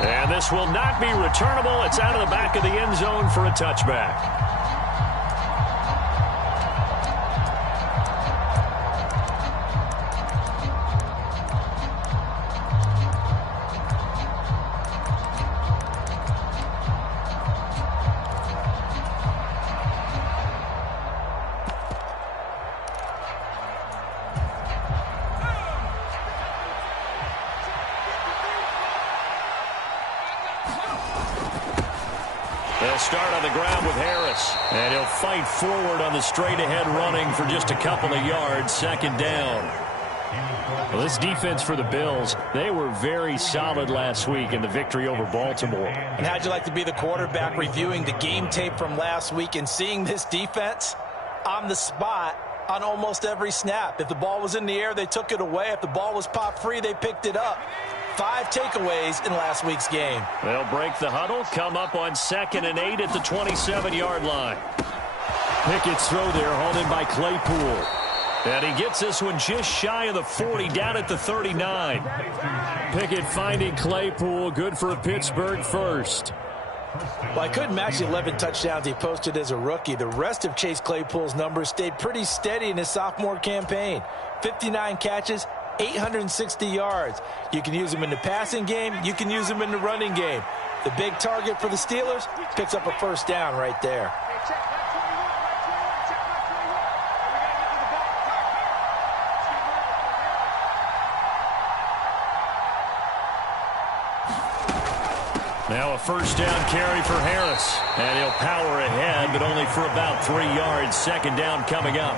And this will not be returnable. It's out of the back of the end zone for a touchback. They'll start on the ground with Harris. And he'll fight forward on the straight-ahead running for just a couple of yards. Second down. Well, this defense for the Bills, they were very solid last week in the victory over Baltimore. And how'd you like to be the quarterback reviewing the game tape from last week and seeing this defense on the spot on almost every snap? If the ball was in the air, they took it away. If the ball was popped free, they picked it up. 5 takeaways in last week's game. They'll break the huddle, come up on 2nd and 8 at the 27-yard line. Pickett's throw there, hauled in by Claypool. And he gets this one just shy of the 40, down at the 39. Pickett finding Claypool, good for a Pittsburgh first. Well, I couldn't match the 11 touchdowns he posted as a rookie. The rest of Chase Claypool's numbers stayed pretty steady in his sophomore campaign. 59 catches, 860 yards. You can use him in the passing game. You can use him in the running game. The big target for the Steelers picks up a first down right there. Now a first down carry for Harris. And he'll power ahead, but only for about 3 yards. Second down coming up.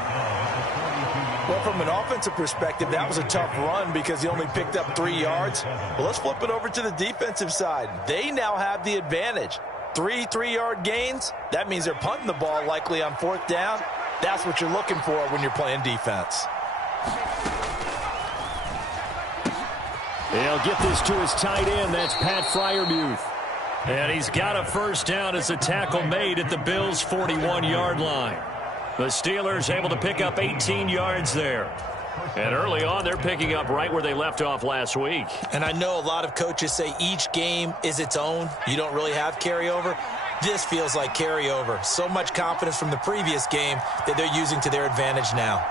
Well, from an offensive perspective, that was a tough run because he only picked up 3 yards. Well, let's flip it over to the defensive side. They now have the advantage. 3 3-yard gains. That means they're punting the ball likely on 4th down. That's what you're looking for when you're playing defense. He'll get this to his tight end. That's Pat Freiermuth. And he's got a first down as a tackle made at the Bills' 41-yard line. The Steelers able to pick up 18 yards there. And early on, they're picking up right where they left off last week. And I know a lot of coaches say each game is its own. You don't really have carryover. This feels like carryover. So much confidence from the previous game that they're using to their advantage now.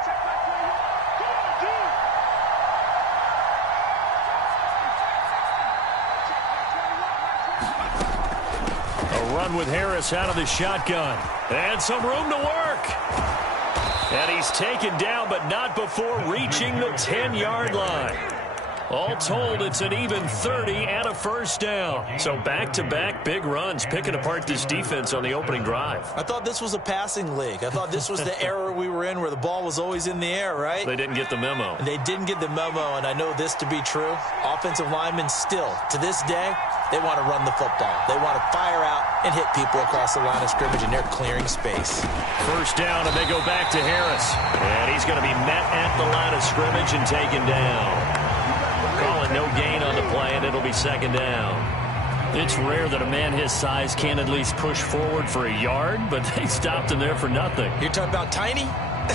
With Harris out of the shotgun. And some room to work. And he's taken down, but not before reaching the 10-yard line. All told, it's an even 30 and a first down. So back-to-back big runs, picking apart this defense on the opening drive. I thought this was a passing league. I thought this was the era we were in where the ball was always in the air, right? They didn't get the memo. They didn't get the memo, and I know this to be true. Offensive linemen still, to this day, they want to run the football. They want to fire out and hit people across the line of scrimmage, and they're clearing space. First down, and they go back to Harris. And he's going to be met at the line of scrimmage and taken down. Calling no gain on the play, and it'll be second down. It's rare that a man his size can at least push forward for a yard, but they stopped him there for nothing. You're talking about Tiny?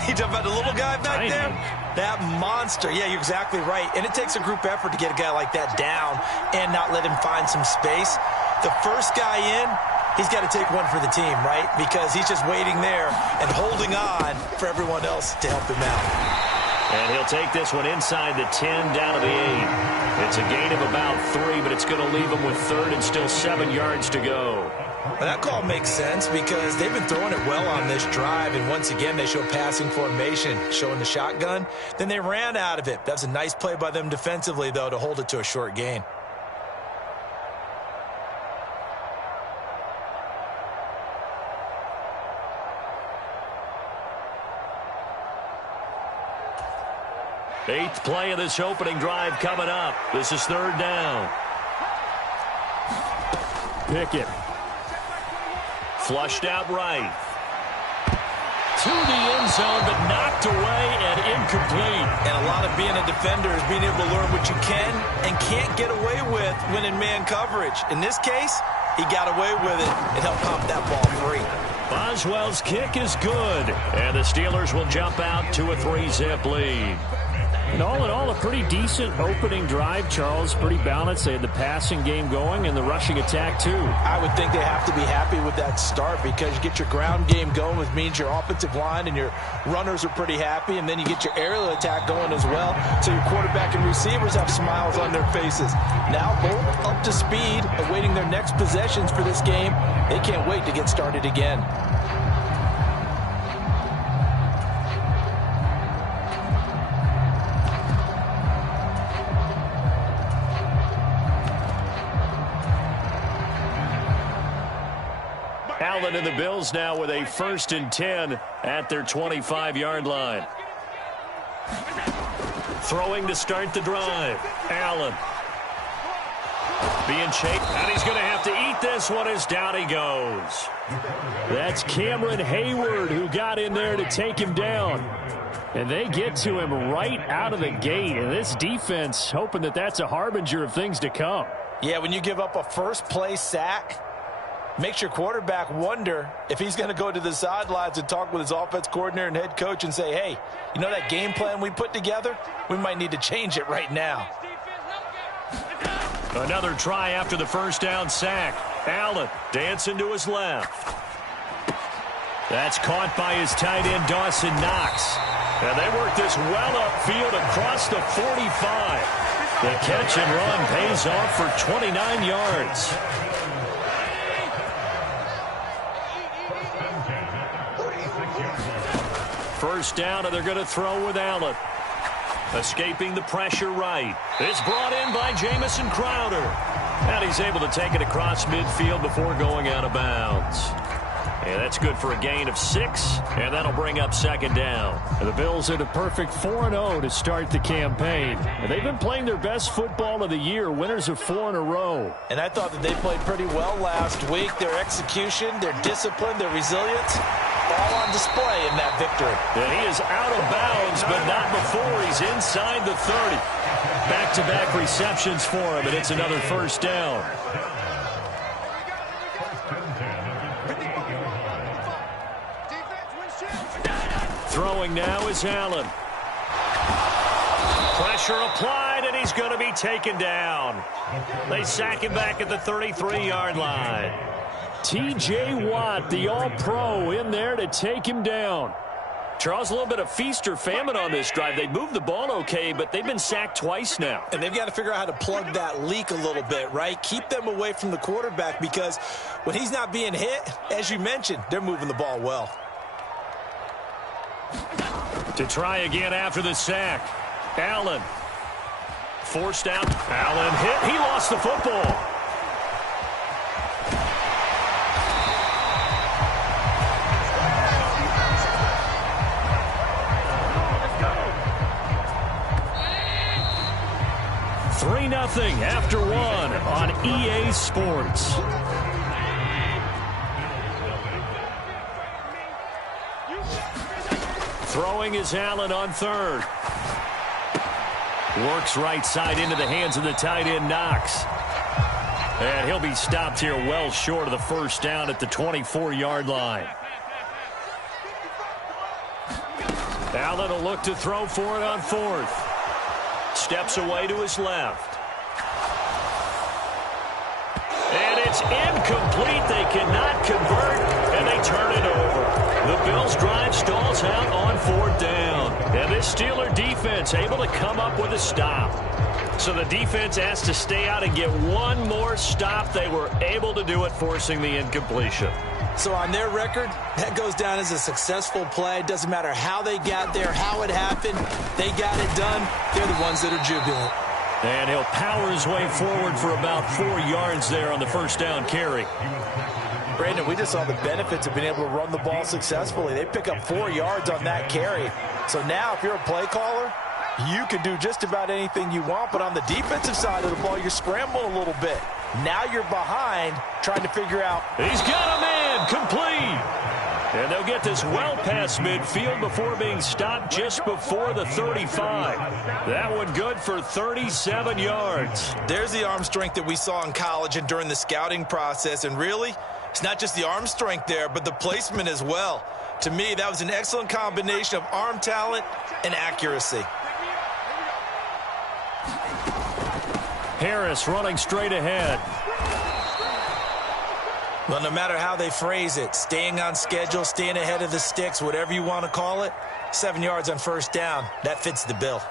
You're talking about the little guy back Tiny. there? That monster. Yeah, you're exactly right. And it takes a group effort to get a guy like that down and not let him find some space. The first guy in, he's got to take one for the team, right? Because he's just waiting there and holding on for everyone else to help him out. And he'll take this one inside the 10, down to the 8. It's a gain of about 3, but it's going to leave him with 3rd and still 7 yards to go. Well, that call makes sense because they've been throwing it well on this drive, and once again they show passing formation, showing the shotgun. Then they ran out of it. That's a nice play by them defensively, though, to hold it to a short gain. Eighth play of this opening drive coming up. This is 3rd down. Pickett. Flushed out right. To the end zone, but knocked away and incomplete. And a lot of being a defender is being able to learn what you can and can't get away with when in man coverage. In this case, he got away with it and helped pop that ball free. Boswell's kick is good. And the Steelers will jump out to a 3-zip lead. And all in all, a pretty decent opening drive, Charles. Pretty balanced. They had the passing game going and the rushing attack, too. I would think they have to be happy with that start because you get your ground game going, which means your offensive line and your runners are pretty happy, and then you get your aerial attack going as well, so your quarterback and receivers have smiles on their faces. Now both up to speed, awaiting their next possessions for this game. They can't wait to get started again. Allen and the Bills now with a 1st and 10 at their 25-yard line. Throwing to start the drive. Allen. Being chased, and he's going to have to eat this one as down he goes. That's Cameron Hayward who got in there to take him down. And they get to him right out of the gate. And this defense hoping that that's a harbinger of things to come. Yeah, when you give up a first-play sack, makes your quarterback wonder if he's going to go to the sidelines and talk with his offense coordinator and head coach and say, hey, you know that game plan we put together? We might need to change it right now. Another try after the first down sack. Allen dancing to his left. That's caught by his tight end, Dawson Knox. And they work this well upfield across the 45. The catch and run pays off for 29 yards. First down, and they're going to throw with Allen. Escaping the pressure right. It's brought in by Jamison Crowder. And he's able to take it across midfield before going out of bounds. And that's good for a gain of 6, and that'll bring up 2nd down. And the Bills at a perfect 4-0 to start the campaign. And they've been playing their best football of the year, winners of 4 in a row. And I thought that they played pretty well last week. Their execution, their discipline, their resilience, all on display in that victory. And he is out of bounds, but not before he's inside the 30. Back-to-back receptions for him, and it's another first down. Throwing now is Allen. Pressure applied, and he's going to be taken down. They sack him back at the 33-yard line. T.J. Watt, the All-Pro, in there to take him down. Charles, a little bit of feast or famine on this drive. They moved the ball okay, but they've been sacked twice now. And they've got to figure out how to plug that leak a little bit, right? Keep them away from the quarterback because when he's not being hit, as you mentioned, they're moving the ball well. To try again after the sack. Allen. Forced out. Allen hit. He lost the football. Three 3-0 after 1 on EA Sports. Throwing is Allen on 3rd. Works right side into the hands of the tight end, Knox. And he'll be stopped here well short of the first down at the 24-yard line. Allen will look to throw for it on 4th. Steps away to his left. And it's incomplete. They cannot convert, and they turn it over. The Bills' drive stalls out on 4th down. And this Steeler defense able to come up with a stop. So the defense has to stay out and get one more stop. They were able to do it, forcing the incompletion. So on their record, that goes down as a successful play. It doesn't matter how they got there, how it happened. They got it done. They're the ones that are jubilant. And he'll power his way forward for about 4 yards there on the first down carry. Brandon, we just saw the benefits of being able to run the ball successfully. They pick up 4 yards on that carry. So now if you're a play caller, you can do just about anything you want. But on the defensive side of the ball, you're scrambling a little bit. Now you're behind trying to figure out. He's got a man complete. And they'll get this well past midfield before being stopped just before the 35. That one good for 37 yards. There's the arm strength that we saw in college and during the scouting process. And really, it's not just the arm strength there, but the placement as well. To me, that was an excellent combination of arm talent and accuracy. Harris running straight ahead. Well, no matter how they phrase it, staying on schedule, staying ahead of the sticks, whatever you want to call it, 7 yards on first down, that fits the bill.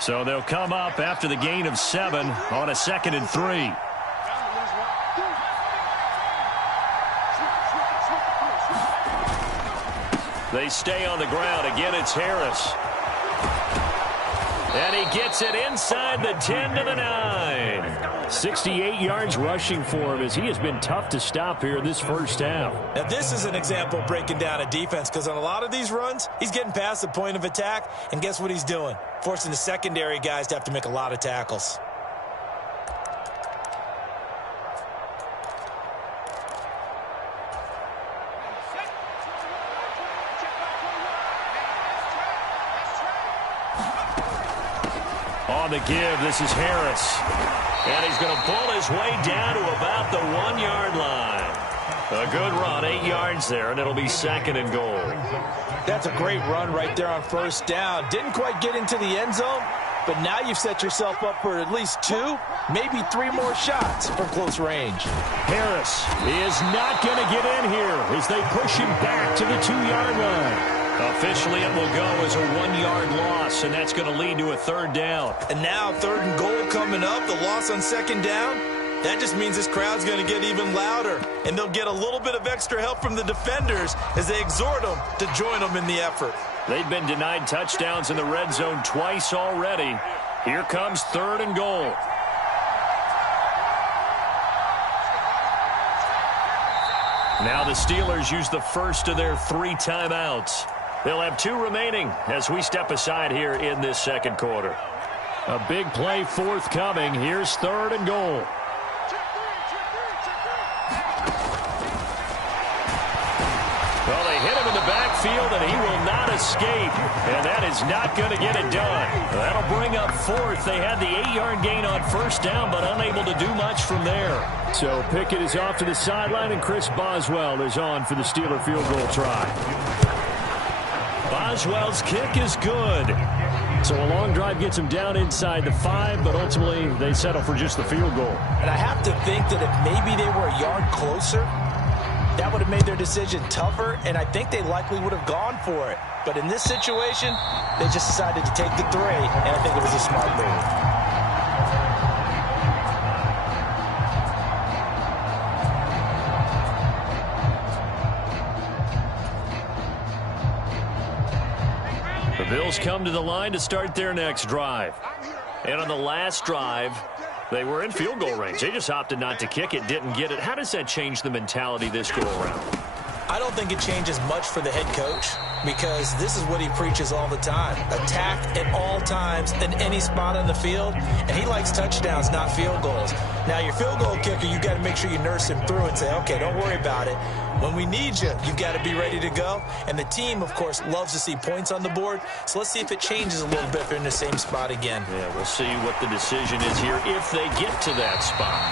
So they'll come up after the gain of 7 on a 2nd and 3. They stay on the ground. Again, it's Harris. And he gets it inside the 10 to the 9. 68 yards rushing for him as he has been tough to stop here in this first half. Now, this is an example of breaking down a defense because on a lot of these runs, he's getting past the point of attack, and guess what he's doing? Forcing the secondary guys to have to make a lot of tackles. On the give, this is Harris. And he's going to pull his way down to about the 1-yard line. A good run, 8 yards there, and it'll be 2nd and goal. That's a great run right there on first down. Didn't quite get into the end zone, but now you've set yourself up for at least 2, maybe 3 more shots from close range. Harris is not going to get in here as they push him back to the 2-yard line. Officially, it will go as a 1-yard loss, and that's going to lead to a 3rd down. And now 3rd and goal coming up, the loss on 2nd down. That just means this crowd's going to get even louder, and they'll get a little bit of extra help from the defenders as they exhort them to join them in the effort. They've been denied touchdowns in the red zone twice already. Here comes 3rd and goal. Now the Steelers use the first of their 3 timeouts. They'll have 2 remaining as we step aside here in this 2nd quarter. A big play forthcoming. Here's 3rd and goal. Well, they hit him in the backfield, and he will not escape. And that is not going to get it done. That'll bring up 4th. They had the 8-yard gain on first down, but unable to do much from there. So Pickett is off to the sideline, and Chris Boswell is on for the Steeler field goal try. Boswell's kick is good. So a long drive gets him down inside the 5, but ultimately they settle for just the field goal. And I have to think that if maybe they were a yard closer, that would have made their decision tougher, and I think they likely would have gone for it. But in this situation, they just decided to take the 3, and I think it was a smart move. The Bills come to the line to start their next drive. And on the last drive, they were in field goal range. They just opted not to kick it, didn't get it. How does that change the mentality this go around? I don't think it changes much for the head coach because this is what he preaches all the time. Attack at all times in any spot on the field, and he likes touchdowns, not field goals. Now, your field goal kicker, you got to make sure you nurse him through and say, okay, don't worry about it. When we need you, you've got to be ready to go. And the team, of course, loves to see points on the board. So let's see if it changes a little bit if they're in the same spot again. Yeah, we'll see what the decision is here if they get to that spot.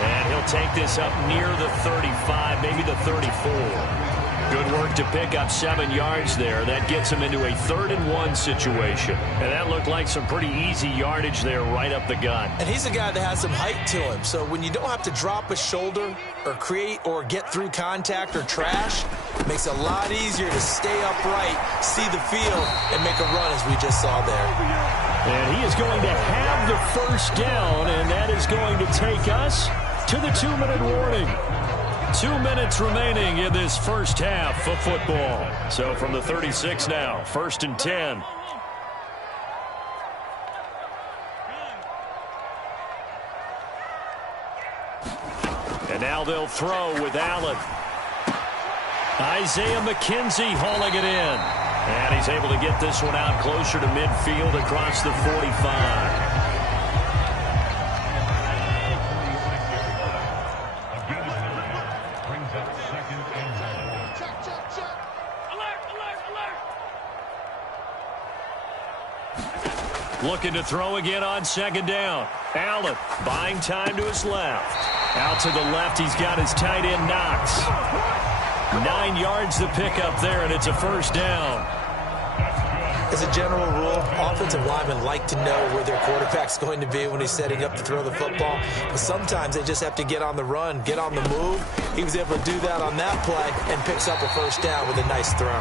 And he'll take this up near the 35, maybe the 34. Good work to pick up 7 yards there. That gets him into a 3rd and 1 situation. And that looked like some pretty easy yardage there right up the gut. And he's a guy that has some height to him. So when you don't have to drop a shoulder or create or get through contact or trash, it makes it a lot easier to stay upright, see the field, and make a run as we just saw there. And he is going to have the first down, and that is going to take us to the 2-minute warning. 2 minutes remaining in this first half of football. So from the 36 now, 1st and 10. And now they'll throw with Allen. Isaiah McKenzie hauling it in. And he's able to get this one out closer to midfield across the 45. Looking to throw again on 2nd down. Allen buying time to his left. Out to the left, he's got his tight end Knox. 9 yards to pick up there, and it's a first down. As a general rule, offensive linemen like to know where their quarterback's going to be when he's setting up to throw the football. But sometimes they just have to get on the run, get on the move. He was able to do that on that play and picks up a first down with a nice throw.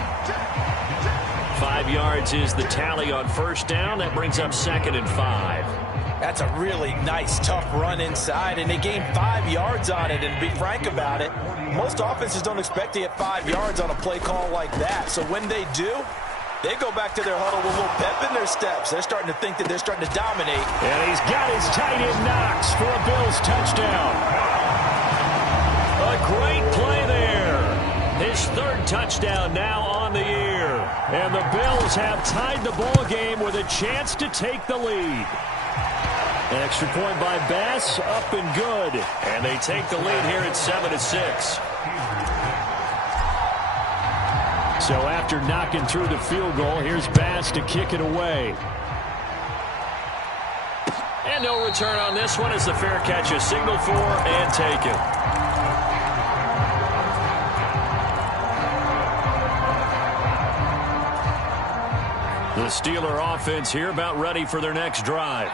5 yards is the tally on first down. That brings up 2nd and 5. That's a really nice, tough run inside, and they gained 5 yards on it. And to be frank about it, most offenses don't expect to get 5 yards on a play call like that. So when they do, they go back to their huddle with a little pep in their steps. They're starting to think that they're starting to dominate. And he's got his tight end Knox for a Bills touchdown. A great play there. His 3rd touchdown now on the year. And the Bills have tied the ball game with a chance to take the lead. An extra point by Bass, up and good. And they take the lead here at 7-6. So after knocking through the field goal, here's Bass to kick it away. And no return on this one as the fair catch is signaled for and taken. The Steeler offense here about ready for their next drive.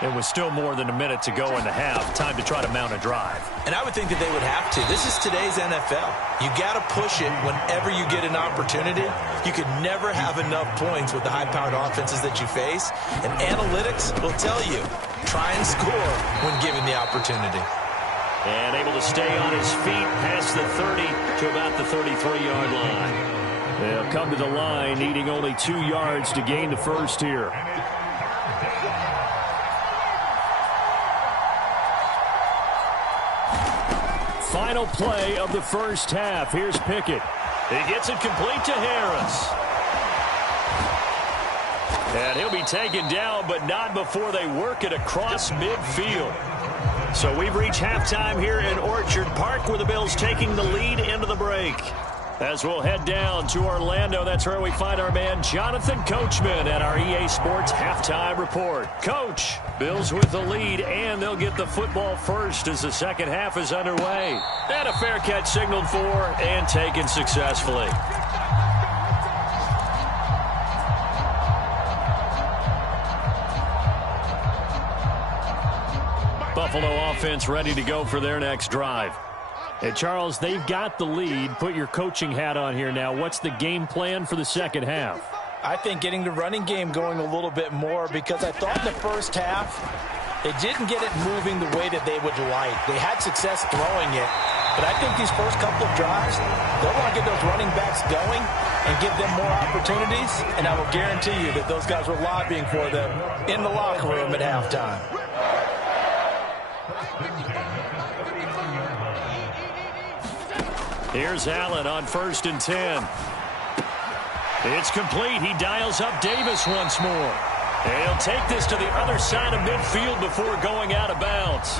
It was still more than a minute to go in the half. Time to try to mount a drive. And I would think that they would have to. This is today's NFL. You got to push it whenever you get an opportunity. You could never have enough points with the high-powered offenses that you face. And analytics will tell you, try and score when given the opportunity. And able to stay on his feet past the 30 to about the 33-yard line. They'll come to the line needing only 2 yards to gain the first here. Final play of the first half. Here's Pickett. He gets it complete to Harris. And he'll be taken down, but not before they work it across midfield. So we've reached halftime here in Orchard Park, where the Bills taking the lead into the break. As we'll head down to Orlando, that's where we find our man Jonathan Coachman at our EA Sports Halftime Report. Coach, Bills with the lead, and they'll get the football first as the second half is underway. And a fair catch signaled for and taken successfully. Buffalo offense ready to go for their next drive. And Charles, they've got the lead. Put your coaching hat on here now. What's the game plan for the second half? I think getting the running game going a little bit more, because I thought in the first half they didn't get it moving the way that they would like. They had success throwing it, but I think these first couple of drives, they'll want to get those running backs going and give them more opportunities, and I will guarantee you that those guys were lobbying for them in the locker room at halftime. Here's Allen on 1st and 10. It's complete. He dials up Davis once more. And he'll take this to the other side of midfield before going out of bounds.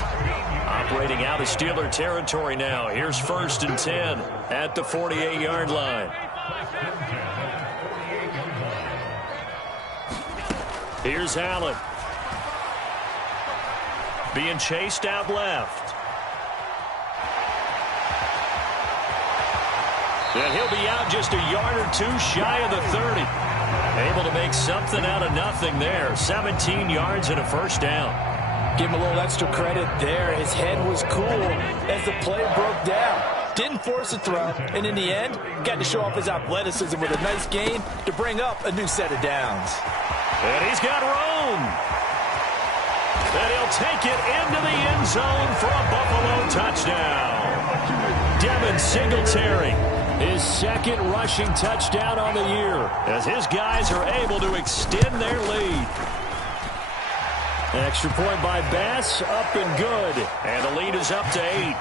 Operating out of Steeler territory now. Here's 1st and 10 at the 48-yard line. Here's Allen. Being chased out left. And he'll be out just a yard or two shy of the 30. Able to make something out of nothing there. 17 yards and a first down. Give him a little extra credit there. His head was cool as the play broke down. Didn't force a throw. And in the end, got to show off his athleticism with a nice gain to bring up a new set of downs. And he's got room. And he'll take it into the end zone for a Buffalo touchdown. Devin Singletary. His second rushing touchdown on the year as his guys are able to extend their lead. An extra point by Bass, up and good. And the lead is up to 8.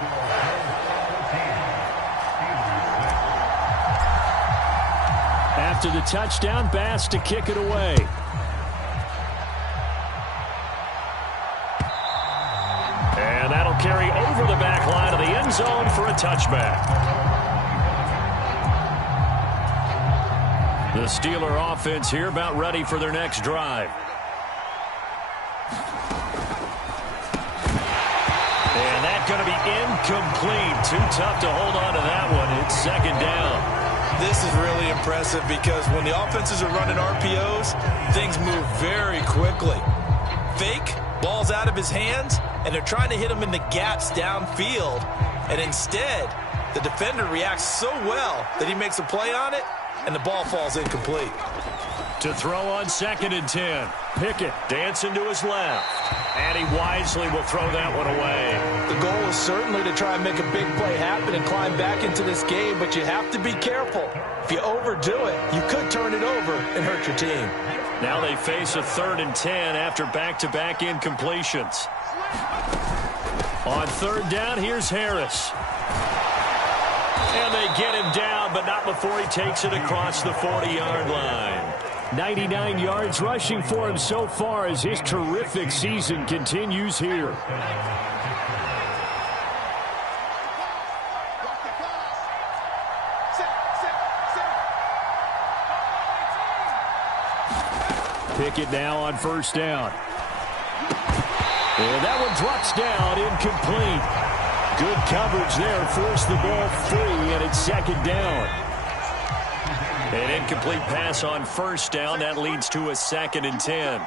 After the touchdown, Bass to kick it away. And that'll carry over the back line of the end zone for a touchback. The Steeler offense here about ready for their next drive. And that going to be incomplete. Too tough to hold on to that one. It's second down. This is really impressive because when the offenses are running RPOs, things move very quickly. Fake, ball's out of his hands, and they're trying to hit him in the gaps downfield. And instead, the defender reacts so well that he makes a play on it, and the ball falls incomplete. To throw on second and 10. Pickett dancing to his left. And he wisely will throw that one away. The goal is certainly to try and make a big play happen and climb back into this game, but you have to be careful. If you overdo it, you could turn it over and hurt your team. Now they face a 3rd and 10 after back-to-back incompletions. On 3rd down, here's Harris. And they get him down, but not before he takes it across the 40-yard line. 99 yards rushing for him so far as his terrific season continues here. Pickett now on 1st down. And that one drops down, incomplete. Good coverage there, forced the ball free, and it's 2nd down. An incomplete pass on 1st down. That leads to a 2nd and 10.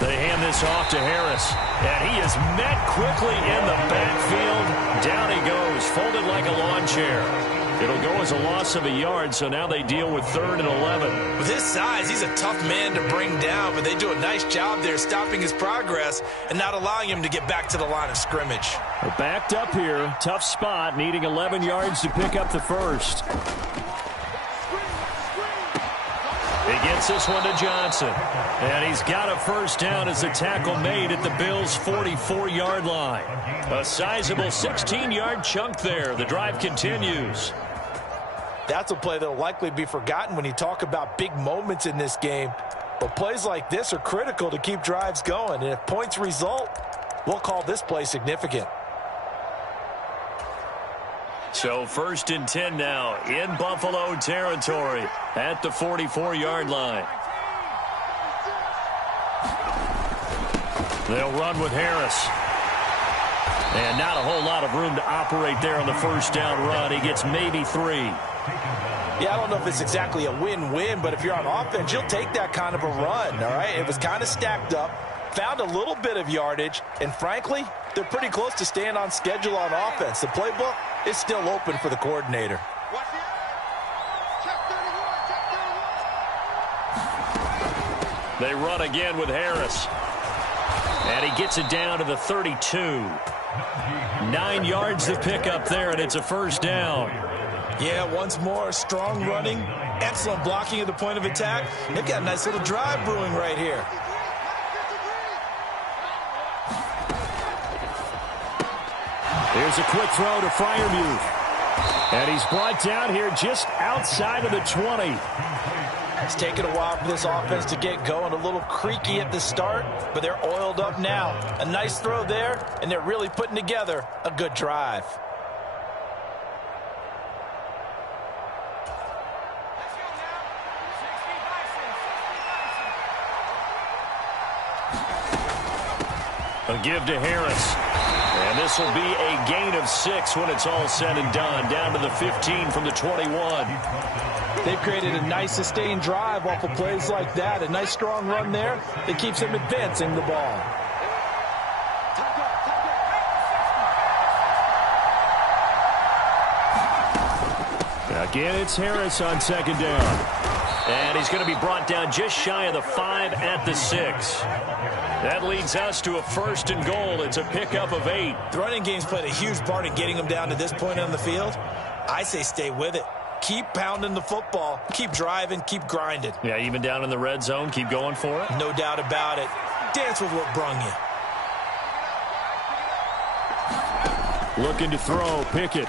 They hand this off to Harris. And he is met quickly in the backfield. Down he goes, folded like a lawn chair. It'll go as a loss of a yard, so now they deal with 3rd and 11. With his size, he's a tough man to bring down, but they do a nice job there stopping his progress and not allowing him to get back to the line of scrimmage. They're backed up here. Tough spot, needing 11 yards to pick up the first. He gets this one to Johnson. And he's got a 1st down as the tackle made at the Bills' 44-yard line. A sizable 16-yard chunk there. The drive continues. That's a play that will likely be forgotten when you talk about big moments in this game. But plays like this are critical to keep drives going. And if points result, we'll call this play significant. So 1st and 10 now in Buffalo territory at the 44-yard line. They'll run with Harris. And not a whole lot of room to operate there on the 1st down run. He gets maybe 3. Yeah, I don't know if it's exactly a win-win, but if you're on offense, you'll take that kind of a run, all right? It was kind of stacked up, found a little bit of yardage, and frankly, they're pretty close to staying on schedule on offense. The playbook is still open for the coordinator. They run again with Harris. And he gets it down to the 32. 9 yards to pick up there, and it's a 1st down. Yeah, once more, strong running, excellent blocking at the point of attack. They've got a nice little drive brewing right here. Here's a quick throw to Freiermuth. And he's brought down here just outside of the 20. It's taken a while for this offense to get going. A little creaky at the start, but they're oiled up now. A nice throw there, and they're really putting together a good drive. A give to Harris. And this will be a gain of 6 when it's all said and done. Down to the 15 from the 21. They've created a nice sustained drive off of plays like that. A nice strong run there that keeps them advancing the ball. Again, it's Harris on 2nd down. And he's going to be brought down just shy of the 5 at the 6. That leads us to a 1st and goal. It's a pickup of 8. The running game's played a huge part in getting them down to this point on the field. I say stay with it. Keep pounding the football. Keep driving. Keep grinding. Yeah, even down in the red zone, keep going for it. No doubt about it. Dance with what brung you. Looking to throw, Pickett.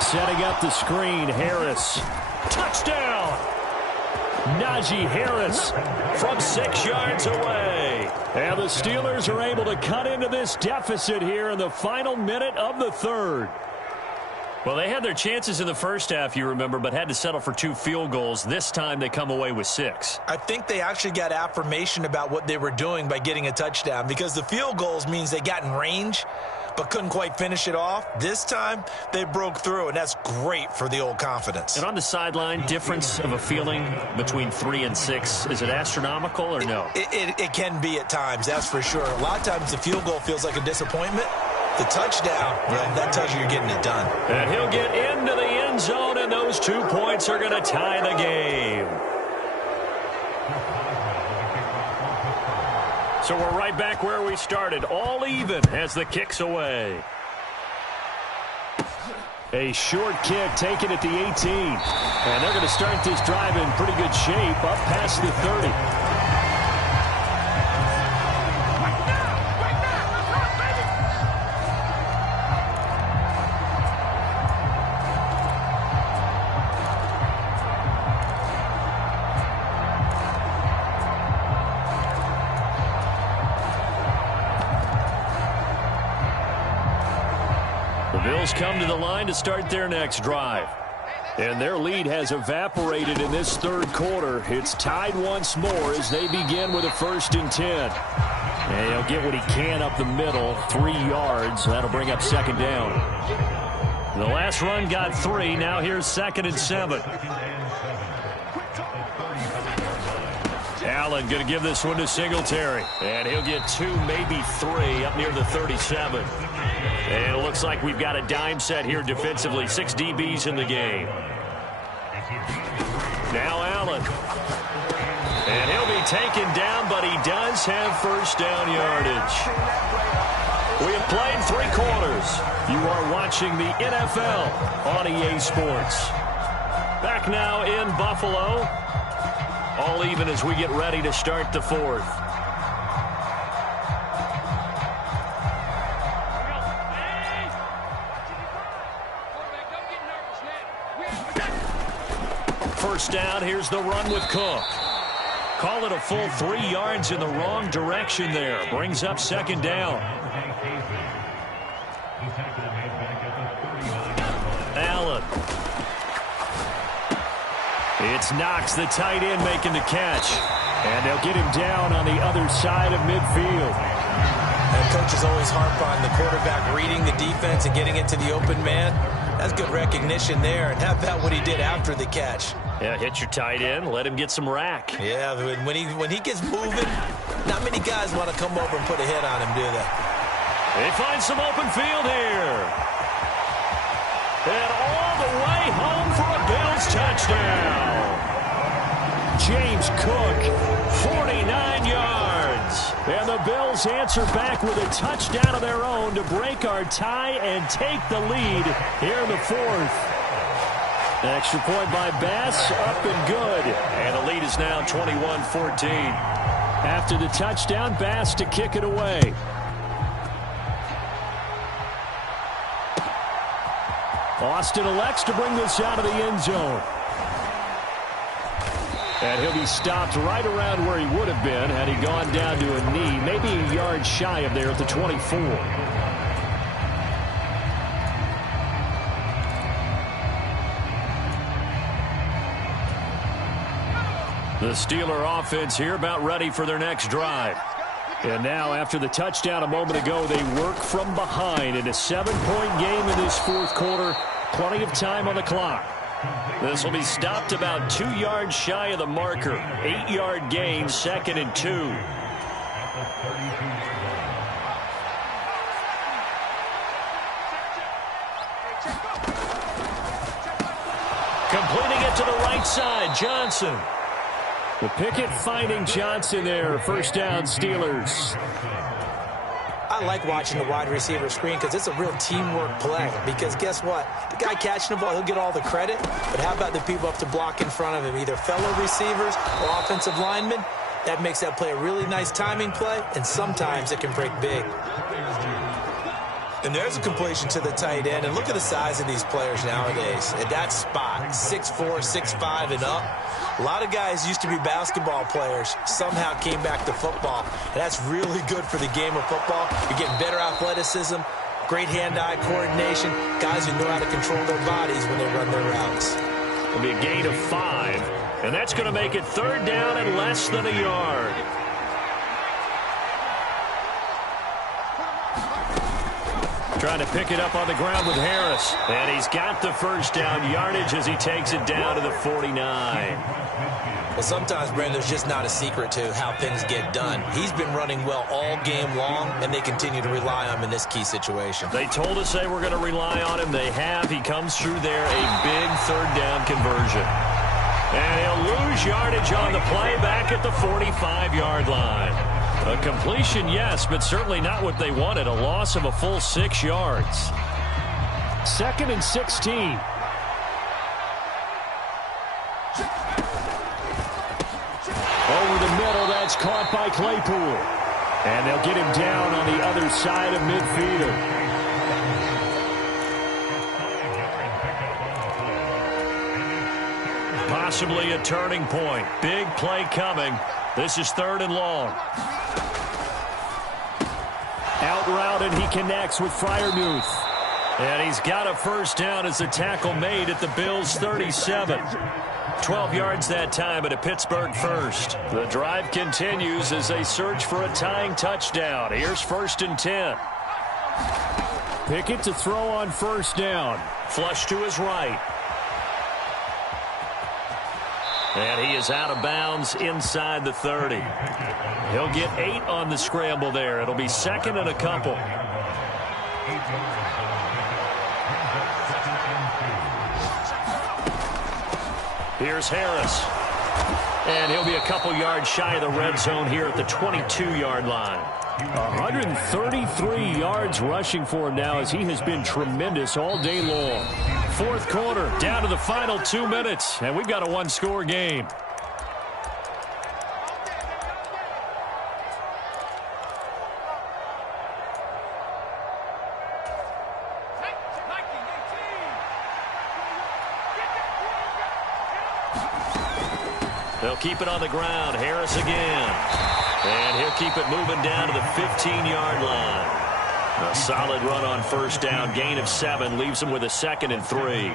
Setting up the screen, Harris. Touchdown! Najee Harris from 6 yards away. And the Steelers are able to cut into this deficit here in the final minute of the 3rd. Well, they had their chances in the first half, you remember, but had to settle for 2 field goals. This time they come away with 6. I think they actually got affirmation about what they were doing by getting a touchdown, because the field goals means they got in range but couldn't quite finish it off. This time they broke through, and that's great for the old confidence. And on the sideline, difference of a feeling between 3 and 6, is it astronomical or no? It can be at times, that's for sure. A lot of times the field goal feels like a disappointment. The touchdown, well, that tells you you're getting it done. And he'll get into the end zone, and those 2 points are going to tie the game. So we're right back where we started, all even as the kick's away. A short kick taken at the 18. And they're going to start this drive in pretty good shape up past the 30. Bills come to the line to start their next drive. And their lead has evaporated in this third quarter. It's tied once more as they begin with a 1st and 10. And he'll get what he can up the middle, 3 yards. That'll bring up 2nd down. The last run got 3. Now here's 2nd and 7. Allen going to give this one to Singletary. And he'll get 2, maybe 3 up near the 37. And it looks like we've got a dime set here defensively. 6 DBs in the game. Now Allen. And he'll be taken down, but he does have 1st down yardage. We have played 3 quarters. You are watching the NFL on EA Sports. Back now in Buffalo. All even as we get ready to start the 4th. First down, here's the run with Cook. Call it a full 3 yards in the wrong direction there. Brings up 2nd down. Allen. It's Knox, the tight end, making the catch. And they'll get him down on the other side of midfield. And coaches always harp on the quarterback reading the defense and getting it to the open man. That's good recognition there. And how about what he did after the catch? Yeah, hit your tight end, let him get some rack. Yeah, when he gets moving, not many guys want to come over and put a hit on him, do they? They find some open field here. And all the way home for a Bills touchdown. James Cook, 49 yards. And the Bills answer back with a touchdown of their own to break our tie and take the lead here in the 4th. Extra point by Bass, up and good. And the lead is now 21-14. After the touchdown, Bass to kick it away. Austin elects to bring this out of the end zone. And he'll be stopped right around where he would have been had he gone down to a knee, maybe a yard shy of there at the 24. The Steeler offense here about ready for their next drive. And now after the touchdown a moment ago, they work from behind in a 7-point game in this 4th quarter. Plenty of time on the clock. This will be stopped about 2 yards shy of the marker. 8-yard gain, 2nd and 2. Completing it to the right side, Johnson. The Pickett finding Johnson there. 1st down, Steelers. I like watching the wide receiver screen because it's a real teamwork play. Because guess what? The guy catching the ball, he'll get all the credit. But how about the people up to block in front of him, either fellow receivers or offensive linemen? That makes that play a really nice timing play, and sometimes it can break big. And there's a completion to the tight end. And look at the size of these players nowadays. At that spot, 6'4", 6'5", and up. A lot of guys used to be basketball players, somehow came back to football. And that's really good for the game of football. You're getting better athleticism, great hand-eye coordination, guys who know how to control their bodies when they run their routes. It'll be a gain of 5, and that's going to make it 3rd down and less than a yard. Trying to pick it up on the ground with Harris. And he's got the first down yardage as he takes it down to the 49. Well, sometimes, Brandon, there's just not a secret to how things get done. He's been running well all game long, and they continue to rely on him in this key situation. They told us they were going to rely on him. They have. He comes through there, a big 3rd down conversion. And he'll lose yardage on the play back at the 45-yard line. A completion, yes, but certainly not what they wanted. A loss of a full 6 yards. 2nd and 16. Over the middle, that's caught by Claypool. And they'll get him down on the other side of midfield. Possibly a turning point. Big play coming. This is 3rd and long. Out route, and he connects with Freiermuth. And he's got a first down as the tackle made at the Bills' 37. 12 yards that time at a Pittsburgh first. The drive continues as they search for a tying touchdown. Here's 1st and 10. Pickett to throw on 1st down. Flush to his right. And he is out of bounds inside the 30. He'll get 8 on the scramble there. It'll be 2nd and a couple. Here's Harris. And he'll be a couple yards shy of the red zone here at the 22-yard line. 133 yards rushing for him now as he has been tremendous all day long. 4th quarter, down to the final 2 minutes, and we've got a 1-score game. They'll keep it on the ground. Harris again. And he'll keep it moving down to the 15-yard line. A solid run on 1st down. Gain of 7 leaves him with a 2nd and 3.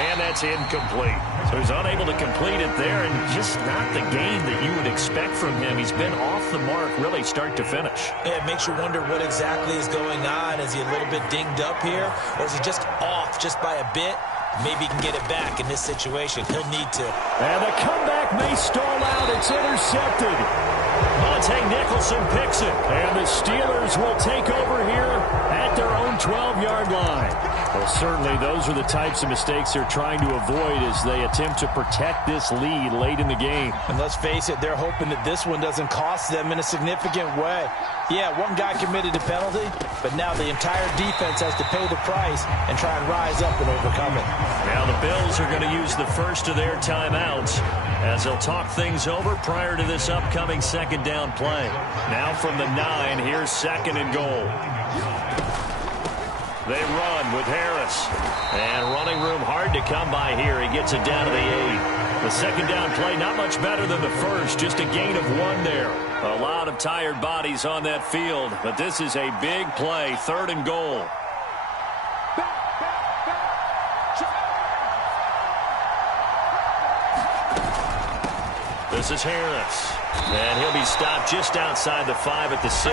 And that's incomplete. So he's unable to complete it there, and just not the game that you would expect from him. He's been off the mark really start to finish. Yeah, it makes you wonder what exactly is going on. Is he a little bit dinged up here, or is he just off just by a bit? Maybe he can get it back in this situation. He'll need to. And the comeback may stall out. It's intercepted. Monte Nicholson picks it. And the Steelers will take over here at their own 12-yard line. Well, certainly those are the types of mistakes they're trying to avoid as they attempt to protect this lead late in the game. And let's face it, they're hoping that this one doesn't cost them in a significant way. Yeah, one guy committed a penalty, but now the entire defense has to pay the price and try and rise up and overcome it. Now the Bills are going to use the first of their timeouts as they'll talk things over prior to this upcoming 2nd down play. Now from the 9, here's 2nd and goal. They run with Harris. And running room hard to come by here. He gets it down to the 8. The 2nd down play not much better than the first. Just a gain of 1 there. A lot of tired bodies on that field. But this is a big play. 3rd and goal. This is Harris. And he'll be stopped just outside the 5 at the 6.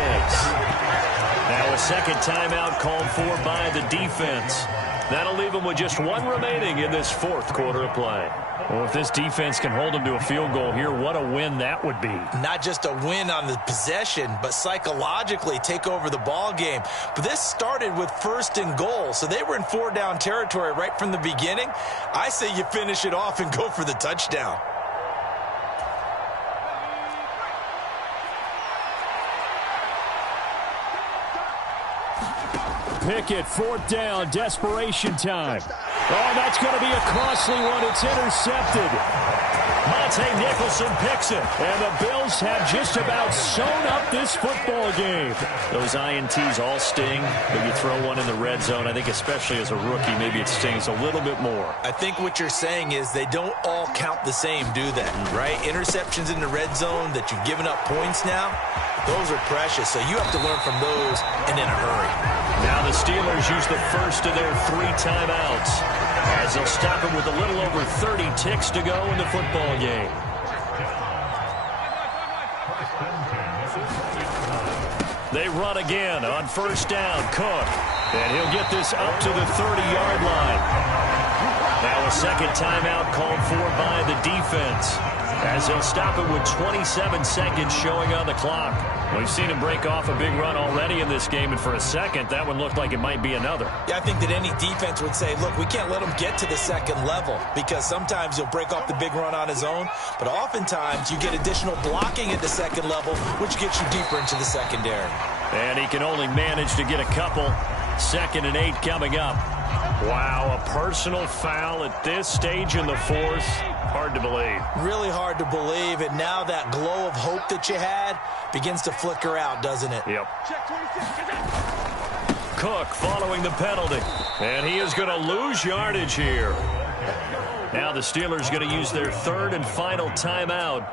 Now a 2nd timeout called for by the defense. That'll leave them with just 1 remaining in this 4th quarter of play. Well, if this defense can hold them to a field goal here, what a win that would be. Not just a win on the possession, but psychologically take over the ball game. But this started with 1st and goal, so they were in 4-down territory right from the beginning. I say you finish it off and go for the touchdown. Pickett, 4th down, desperation time. Oh, that's going to be a costly one. It's intercepted. Monte Nicholson picks it, and the Bills have just about sewn up this football game. Those INTs all sting, but you throw one in the red zone. I think especially as a rookie, maybe it stings a little bit more. I think what you're saying is they don't all count the same, do they? Right? Interceptions in the red zone that you've given up points now, those are precious, so you have to learn from those and in a hurry. Now the Steelers use the first of their 3 timeouts as they'll stop it with a little over 30 ticks to go in the football game. They run again on 1st down. Cook, and he'll get this up to the 30-yard line. Now a second timeout called for by the defense as they'll stop it with 27 seconds showing on the clock. We've seen him break off a big run already in this game, and for a second, that one looked like it might be another. Yeah, I think that any defense would say, look, we can't let him get to the second level because sometimes he'll break off the big run on his own, but oftentimes you get additional blocking at the second level, which gets you deeper into the secondary. And he can only manage to get a couple. 2nd and 8 coming up. Wow, a personal foul at this stage in the 4th. Hard to believe. Really hard to believe, and now that glow of hope that you had begins to flicker out, doesn't it? Yep. Cook following the penalty, and he is going to lose yardage here. Now the Steelers going to use their 3rd and final timeout.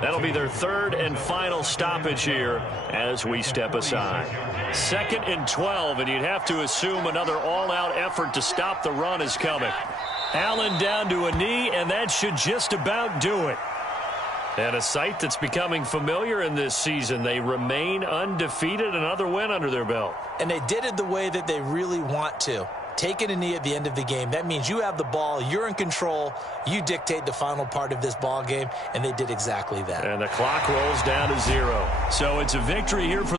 That'll be their 3rd and final stoppage here as we step aside. 2nd and 12, and you'd have to assume another all-out effort to stop the run is coming. Allen down to a knee, and that should just about do it. And a sight that's becoming familiar in this season. They remain undefeated, another win under their belt. And they did it the way that they really want to. Taking a knee at the end of the game. That means you have the ball, you're in control, you dictate the final part of this ball game, and they did exactly that. And the clock rolls down to 0. So it's a victory here for